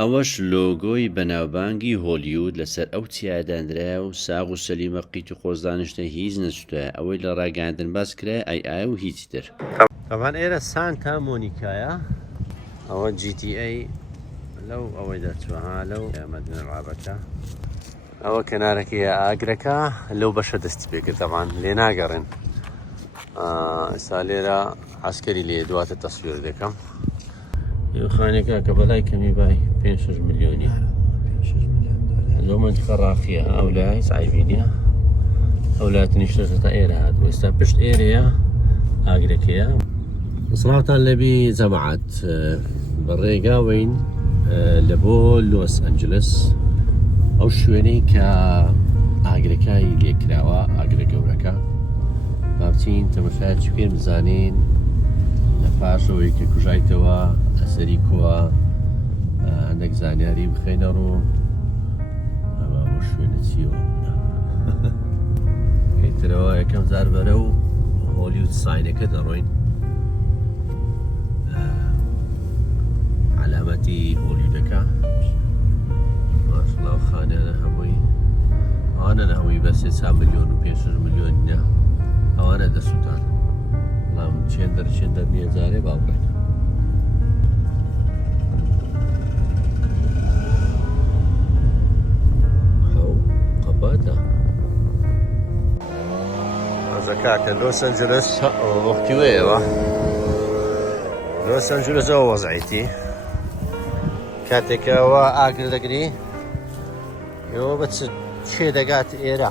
ئەوەش لۆگۆی بەناوبانگی هۆلیوود لەسەر ئەو چیادانرا و ساغ و سەلیمە قیت و قۆزدانشتە هیچ نەچوتە ئەوەی لە ڕاگەاندن باس کرا ئای و هیچ تر. طبعاً ئێرە سانتا مۆنیکایە، ئەوە GTA لەو ئەوەی دەچووها لەو مەدینە ڕابەکە، ئەوە کەنارەکەیە ئاگرەکە لەو بەشە دەستی پێکرد. طبعاً لێ ناگەڕێن، ئێستا لێرە عەسکەری لێ دواتە تەسویر دەکەم. خانێکە کە بەلای کەمی بای 5 ملیۆنی لەو منتیقە ڕاقیە، ئەو لای سایبی نییە، ئەو لاتنیشتە تا ئێرە هاتووە. ئێستا پشت ئێرەیە ئاگرەکەیە. سڵاتان لەبی جەماعەت، بەڕێگاوین لە بۆ لۆس ئەنجلس، ئەو شوێنەی کە ئاگرەکەی لێکراوە، ئاگرە گەورەکە. با بچین تەمەشایەکی پێ بزانین لە پاشەوەی کە کوژایتەوە ئەسەری کۆوە هەندێک زانیاری بخەینە ڕوو ئەمە بۆ شوێنە چیەوە پێیترەوە یەکەم جار بەرە و هۆلیوود ساینەکە دەڕۆین، علامەتی هۆلیوودەکە. ماشڵڵا خانیانە هەمووی ئەوانە هەمووی بە 300 ملیۆن و 5 ملیۆنە، ئەوانە دەسووتان. بەڵام چێندەر نییە جارێ باوڕێت. قەباتە ئەزەکاکە لۆس ئەنجلس وەختی وەیەوە. لۆس ئەنجلس ئەوە وەزعیتی کاتێکەوە ئاگر دەگری ئێوە بە چێ دەگات ئێرە.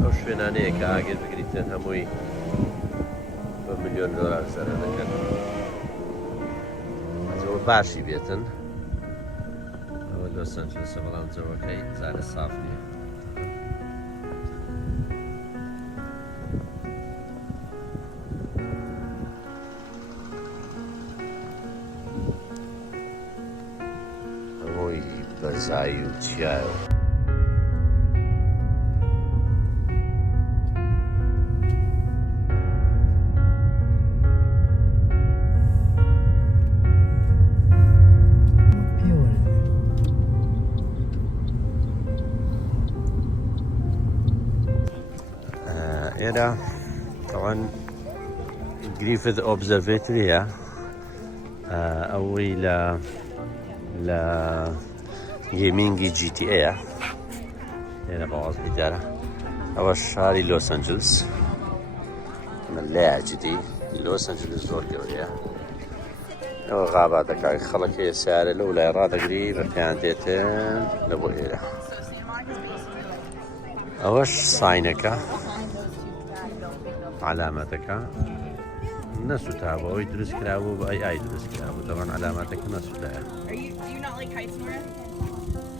ئەو شوێنانەیە کە ئاگر بگریتن هەمووی بە ملیۆن دۆلار سەرە دەکەن. ئەوە باشی بێتن. ئەوە لۆس ئەنجلسە، بەڵام جەوەکەی زارە ساف نییە. هەمووی بەزایی و چیایە. ئێرە طبعاً گریفت ئۆبزەرڤێتریە، ئەوەی لە گێمینگی GTA لێرە بەوازی دارە. ئەوە شاری لۆس ئەنجلس، لای جدی لۆس ئەنجلس زۆر گەورەیە. ئەوە غاباتەکە خەڵکی سیارە لەو لای ڕادەگری بە پێیان دێتن لە بۆ ئێرە. ئەوەش ساینەکە، علامەتەکە نەسووتابوو، ئەوەی دروست کرابوو بە ئای دروست کرابوو. دەڵێن علامەتەکە نەسووتایە.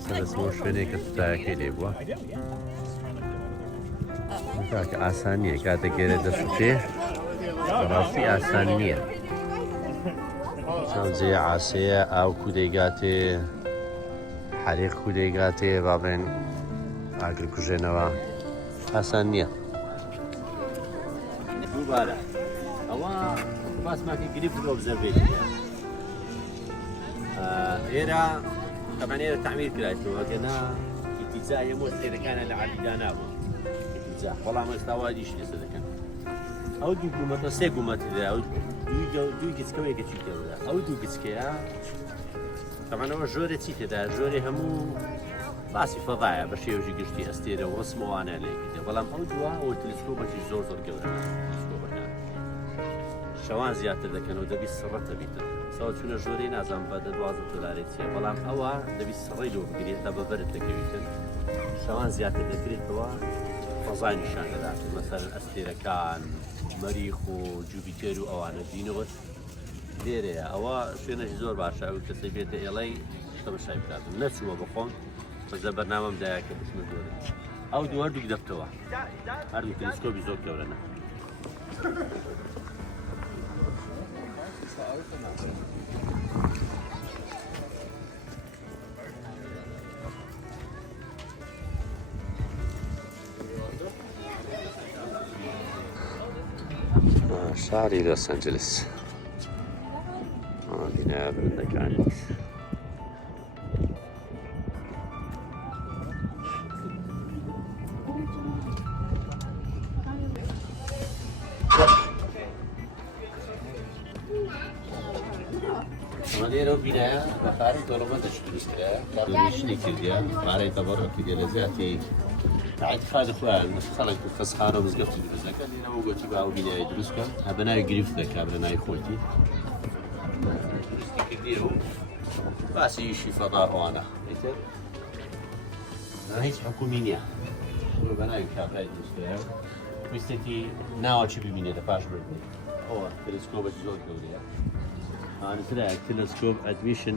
سەدەسمەوە شوێنێک کە سوتایەکەی لێ بووە. کاکە ئاسان نییە کاتێک ئێرە دەسووتێ، بەڕاستی ئاسان نییە. چەند جێ عاسەیە، ئاو کودەیگاتێ، حەریق کودەیگاتێ، با بڵێن ئاگر کوژێنەوە، ئاسان نییە. دووبارە ئەوە باسماکە گریفت ئۆبزەرڤێتریە. ئێرە طبعاً ئێرە تعمیر کرایەوە، ئەگەنا ئیتیجا هەموو سێرەکانە لە عەلیدا نابوو ئیتیجا، بەڵام ئێستا وا دیش لێسە دەکەن. ئەو دوو گومەتە سێ گومەتدا، ئەو دوو گچکە و یەکێکی گەورە. ئەو دوو گچکەیە طبعاً ئەوە ژۆرە چی تێدا، ژۆرێ هەموو باسی فەضایە بە شێوەژی گشتی ئەستێرە و ڕسمەوانە لێکردێ. بەڵام ئەو دووە ئەوە تەلەسکۆپێکی زۆر گەورە، شەوان زیاتر دەکەنەوە، دەبی سڕەتە بیتن. سەوە چونە ژۆرەی نازانم بە 12 دۆلارێ چییە، بەڵام ئەوە دەبی سڕەی لۆ بگرێت تا بەبەرت دەکەویتن. شەوان زیاتر دەکرێتەوە، فەزای نیشان دەدات، مەسەلەن ئەستێرەکان، مەریخ و جوپیتێر و ئەوانە بینەوە لێرەیە. ئەوە شوێنەی زۆر باشە، و کەسەی بێتە ئێڵەی تەماشای بکاتن. نەچووە بخۆم، بەزە بەرنامەم دایاکە بچمە زۆرە. ئەو دوو هەردووک دەفتەوە، هەردوو تەلەسکۆپی زۆر گەورەنە. ساري لوس أنجلس بناء بالمكان. مديرو بناء بخاري طالما تشتري قبل كذا قاري تبرع كذا لزاتي عاد خالد خوان خلق فسخانه مزقفت درزك اللي لو قلت باو بناء درسك هبناي قريفتك هبناي خوتي كثيرو بس يشي فضاء وانا مثل هيك حكومية وبناي كابريت درسك ويستي ناو تشبي بناء دفاش بردي هو تلسكوب الزول كوريا أنا ترى تلسكوب admission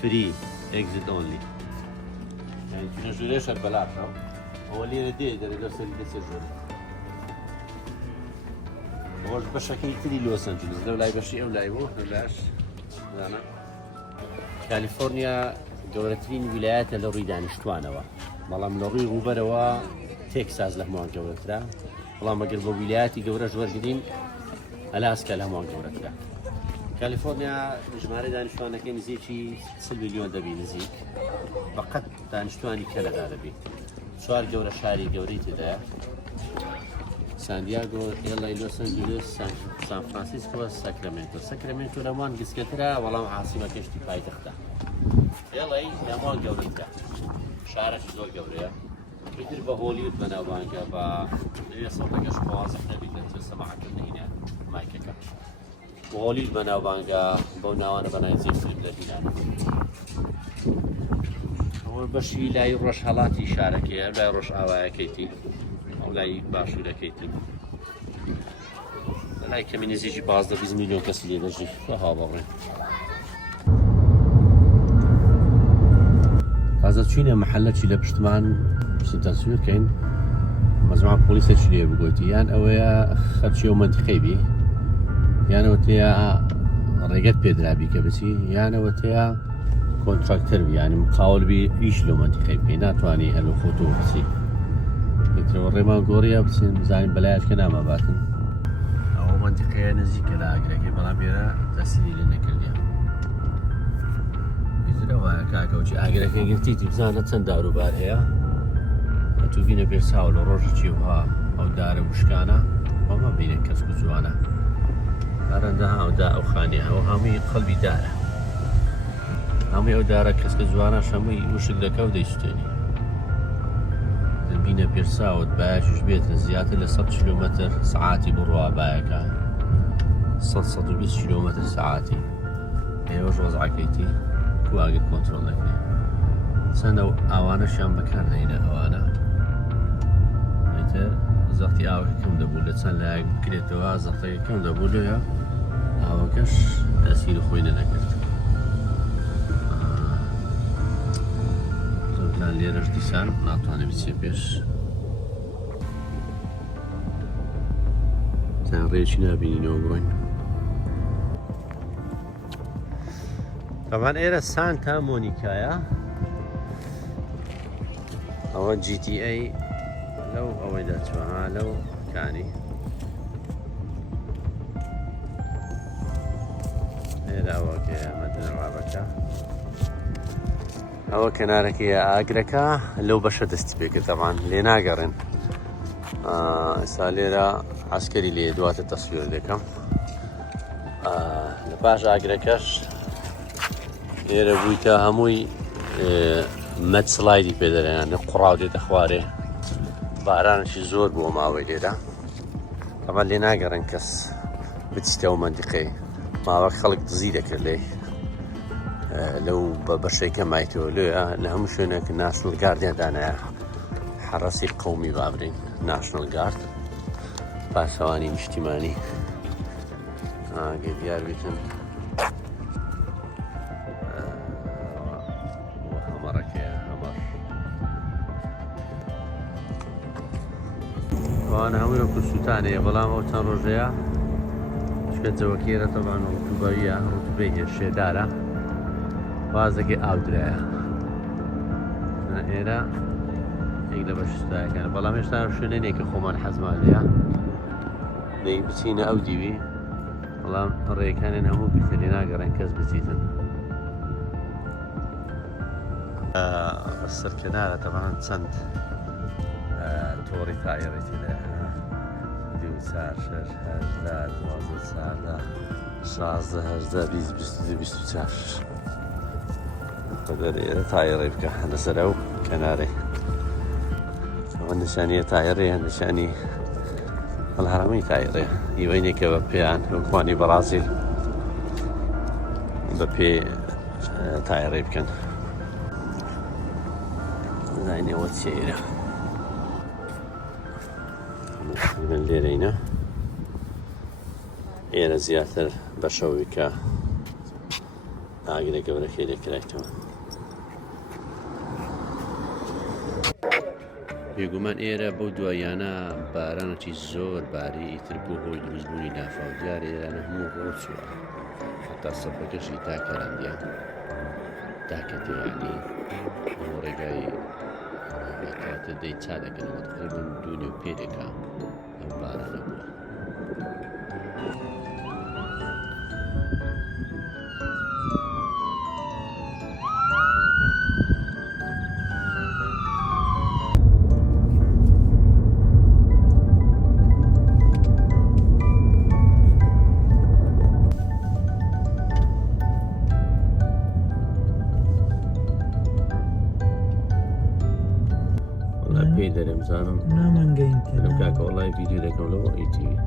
free exit only يعني تنجليش البلاش هو اللي رديه ده درس اللي سجل هو بشكل تري لوس أنجلس ده ولا يبشي أو لا يبوه ولاش أنا كاليفورنيا جورترين ولايات اللي ريد عن شتوانوا والله من الري غبروا تكساس لهم جورترا والله ما قربوا ولاياتي جورة جوردين ألاسكا لهم جورترا كاليفورنيا جمهورية دانشتوانە كاين نزيكي 6 مليون دەبی نزیک فقط دانشتوانی کەنەدا دەبی 4 گەورە شاری گەورەی تێدایە ساندیاگۆ ئێڵای لۆس ئەنجلس سان فرانسیسکۆ ساکرامێنتۆ لەوان گسکەترە وەڵام عاسیمە کەشتی پایتەختە ئێڵای لەوان گەورەترە شارێکی زۆر گەورەیە پێتر بە هۆلیوود بەناوبانگە بە 15 نەبیتە سەماعەکردن هینە مایکەکە هۆلیوود بەناوبانگە بەو ناوانە بەنای جێفریم دەبینان ئەوە بەشی لای ڕۆژهەڵاتی شارەکەیە لای ڕۆژ ئاوایەکەیتی ئەو لای باشوورەکەیتی لای کەمی نزیکی 15 میلیۆن کەسی لێ دەژی بەها بەڕێ تازە چوینە مەحەلەکی لە پشتمان تەسویرکەین مەزموعە پۆلیسێکی لێ بگوتی یان ئەوەیە خەرچی و مەنتیقەی بی یانەوە تەیە ڕێگەت پێدرابی کە بچی یانەوە تەیە کۆنتراکتەر بی ینی مقاول بی ئیش لەو مەنتیقەی پێی ناتوانانی هەلو خۆتۆ بچی ئێترەوە ڕێمان گۆڕیە بچین بزانین بەلایەکە نامەباتن ئەوە مەنتیقەیە نزیکە لە ئاگرەکەی بەڵام ئێرە دەستی لێ نەکردیە ئێترەوە کاکەوچی ئاگرەکەی گرتیتی بزانە چەند داروبار هەیە ئەتوو بینە پێساو لە ڕۆژێکی وها ئەو دارە وشکانە وەمە بینە کەس و جوانە هەرەندە هاودا ئەو خانێ ئەوە هەمووی قەڵبی دارە هەمووی ئەو دارە کەسکە جوانە هەمووی وشک دەکە و دەیسوتێنی بینە پێرساوت بایەکیش بێتە زیاتر لە 100 کیلۆمەتر سەعاتی بڕوا بایەکە 120 کیلۆمەتر سەعاتی ئێوەش وەزعەکەیتی کواگت کۆنترۆڵ دەکەی چەند ئاوانەشیان بەکار دەینە ئەوانە ئێتر زەختی ئاوەکە کەم دەبوو لە چەند لایەک بکرێتەوە زەختەکە کەم دەبوو لێە ئاوەکەش تەسیری خۆی نەکرد زۆرتان لێرەش دیسان ناتوانێت بچێ پێش چەند ڕێکی نابینینەوە بڕۆین طبعا ئێرە سانتا مۆنیکایە ئەوە GTA لەو ئەوەی دەچوە لەو کانی ئێرە ئەوەکەیە مەدنەڕابەکە ئەوە کەنارەکەیە ئاگرەکە لەو بەشە دەستی پێکرد تەمان لێ ناگەڕێن ئێستا لێرە عەسکەری لێ دواتە تەسویر دەکەم لە پاش ئاگرەکەش لێرە بوویتە هەمووی مەد سڵایدی پێدەرێنان لە قوڕاو دێتە خوارێ بارانشی زۆر بووە ماوەی لێرە ئەمە لێ ناگەڕێن کەس بچیتەوە مەندیقەی ماوە خەڵک دزی دەکرد لێ لەو بە بەشێکە مایتەوە لێە لە هەموو شوێنێک ناشنڵ گاردیان دانایە حرەسی قەومی بابرین ناشنڵ گارد پاسەوانی نیشتیمانی ئاگەی دیار بێتن ئەوانە هەمووی وەکو سووتانەیە بەڵام ئەو چەند ڕۆژەیە شکەنجەوەکێرە تەبان ڕوتوبەویە ڕوتوبەی هێشێدارە وازەکەی ئاودرایە ئێرە یەک لە بەش سوتایەکانە بەڵام هێشتا شوێنێکە خۆمان حەزمان لێیە دەی بچینە ئەو دیوی بەڵام ڕێەکانیان هەموو گرتنی ناگەڕێن کەس بچیتن سەرکەنارە تەمان چەند تۆڕی تایڕێتی لە 2 4 6 8 12 14 16 20 22 24 قەدەر ئێرە تایڕێ بکە لەسەر ئەو کەنارەی ئەوە نیشانیە تایڕێ نیشانی هەڵهەڕەمی تایڕێ هیوەینێکە بە پێیان وەکوانی بەرازیل بە پێ تایڕێ بکەن زانینەوە چێرە من لێرەینە ئێرە زیاتر بە شەوی کە ئاگرە گەورەکەی لێکرایتەوە بێگومان ئێرە بەو دوایانە بارانێکی زۆر باری ئیتر بۆ هۆی دروستبوونی لافا و دیارە ئێرانە هەموو ڕۆچووە حتا سەفەکەشی تاکەڕاندیە تاکەتێیانی ڕێگای کاتە دەی چا دەکەنەوە تقریباً 2 پێرێکە ئەو بارانە بووە پێی دەرێمزانم نامەنگەین لەم کاکە وەڵای ڤیدیۆ دەکەم لەوە ئیتیوی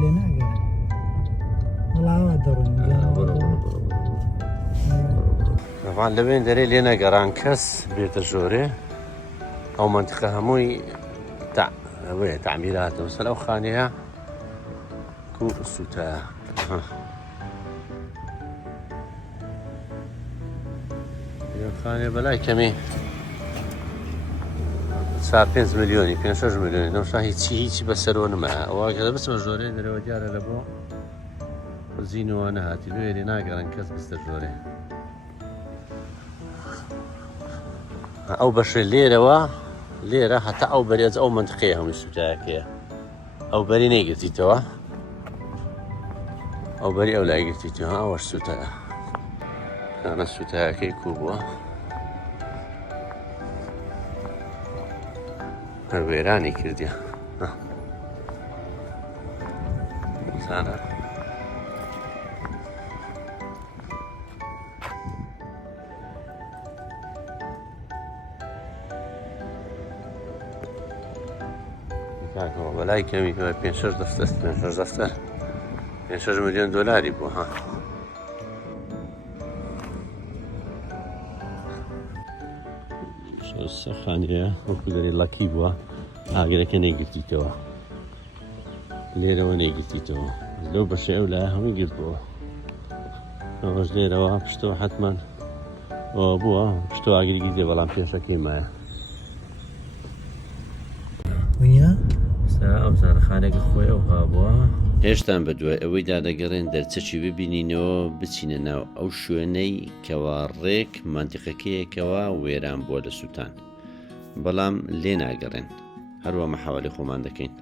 لێ ناگەڕێن وەڵاوە دەڕۆین ئەوان لەوێن دەرێ لێ نەگەڕان کەس بێتە ژۆرێ ئەو منتیقە هەمووی ئەوەیە تعمیراتەوە سەر ئەو خانەیە و سوتایە خانێ بەلای کەمی 4-5 ملیۆنی 5-6 ملیۆنی دەمشا هیچی بەسەرەوە نمە ئەوواگە بچمە ژۆرێ دەرەوە دیارە لە بۆ زیینەوە نەهاتی لێری ناگەڕن کەس بستە ژۆرێ ئەو بەشێ لێرە هەتا ئەو بەرێز ئەو منتقەیە هەمووی سوتایەکەیە ئەو بەری نەیگرتیتەوە ئەو بەری ئەو لای گرتیتەوە ئەوەش سوتایە کانە سوتایەکەی کوو بووە هەر وێرانی کردیە زانە کاکەوە بەلای کەمی 5-6 ملیۆن دۆلاری بوو ها خانەیە وەکو دەری لەکی بووە ئاگرەکە نەیگرتیتەوە لێرەوە نەیگرتیتەوە لەو بەشێ ئەو لای هەمووی گرت بووە ئەوەش لێرەوە پشتەوە حتمەن ئەوە بووە پشتەوە ئاگری دێ بەڵام پێشەکەی مایە ئەو زارەخانێکی خۆی ئەو هابووە هێشتان بە دوای ئەوەی دادەگەڕێن دەرچەکی ببینینەوە بچینە ناو ئەو شوێنەی کەوا ڕێک مانتیقەکەیەکەوە وێران بووە لە سووتان بەڵام لێ ناگەڕێن هەروە مەحاوەلی خۆمان دەکەین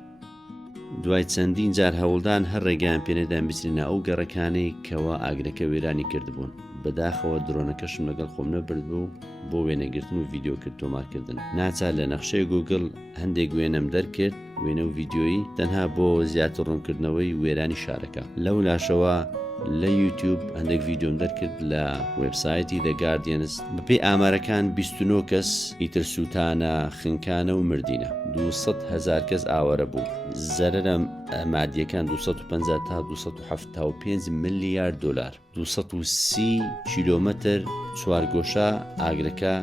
دوای چەندین جار هەوڵدان هەر ڕێگەیان پێنەدان بچینە ئەو گەڕەکانەی کەوا ئاگرەکە وێرانی کردبوون بەداخەوە درۆنەکەشم لەگەڵ خۆم نەبرد بوو بۆ وێنەگرتن و ڤیددیۆکرد تۆمارکردن ناچار لە نەخشەی گوگڵ هەندێک وێنەم دەرکرد وێنە و ڤیددیۆیی تەنها بۆ زیاتر ڕوونکردنەوەی وێرانی شارەکە لەو لاشەوە لە یوتیوب هەندێک ڤیددیۆم دەرکرد لە وێبسایتی The Guardians بەپێی ئامارەکان 29 کەس ئیتر سووتانە خنکانە و مردینە 200,000 کەس ئاوەرە بوو زەرەرە مادیەکان 250 تا 275 ملیارد دلار 230 کیلۆمەتر چوارگۆشە ئاگرەکە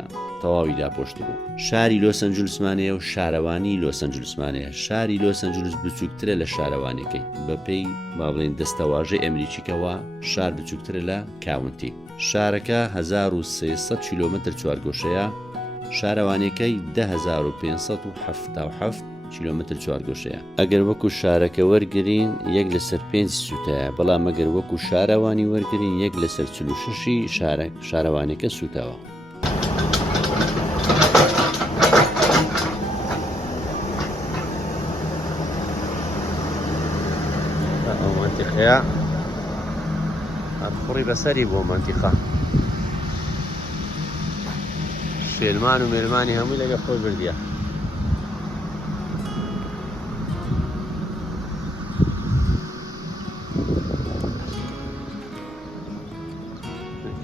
تەواوی داپۆشت بوو شاری لۆسەنجلسمانەیە و شارەوانی لۆسەنجلسمانەیە شاری لۆسەنجلس بچووکترە لە شارەوانەکەی بەپێی باڵێن دەستەواژەی ئەمریکیکەوە شار بچووکترە لە کاونتی شارەکە 1300 کیلۆمەتر چوارگۆشەیە شارەوانەکەی 10577 کیلۆمەتر چوارگۆشەیە ئەگەر وەکو شارەکە وەرگرین 1/5 سوتایە بەڵام ئەگەر وەکو شارەوانی وەرگرین 1/46 شارەوانەکە سوتاوە منطقەیە هەرخوڕی بەسەری بۆ منطقە شێرمان و مێرمانی هەمووی لەگە خۆی بردیە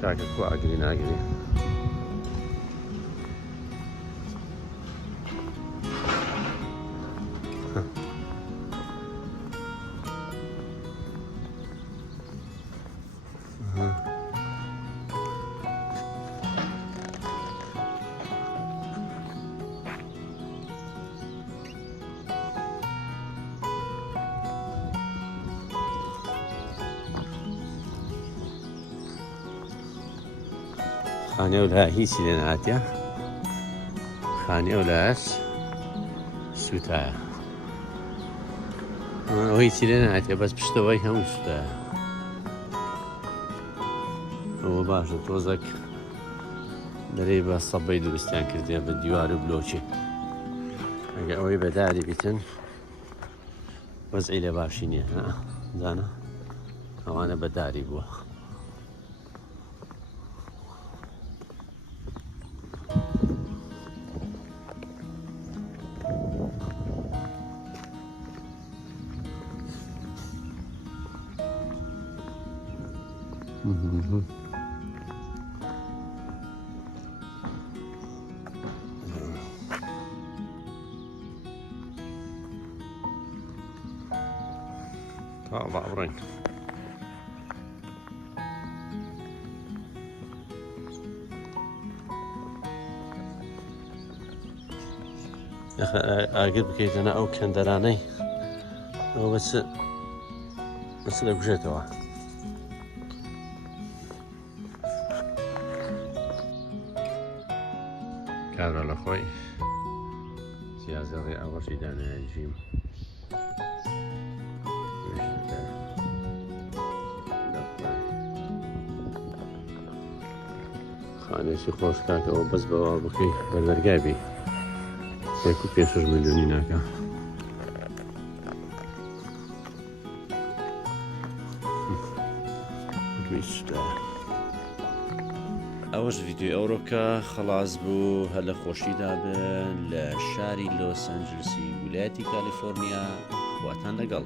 کاکە کو ئاگری ناگری خانێ و لە هیچی لێ نهاتیە خانێ و لەش سوتایە ئەوە هیچی لێ نهاتیە بەس پشتەوەی هەموو سوتایە ئەوە باشە تۆزێک دەرەی بە سەبەی دروستیان کردێ بە دیوار و بلۆچی ئەگە ئەوەی بەداری بیتن وەزعی لێ باشی نییە زانە ئەوانە بەداری بووە طابع برين يا أخي أجد بكيت أنا أو كان دراني هو بس لو جيتوا كارو الأخوي سيازة أول شيء دانا الجيم خانێکی خۆش کاکەەوە بەس بەوا بکەی بەردەرگای بی 5 میلیۆنی ناکە ئەوەش ڤیدیۆ ئەوڕۆکە خلاص بوو هە لە خۆشیدا بن لە شاری لۆس ئەنجلسی ویلایەتی کالیفۆرنیا خواتان لەگەڵ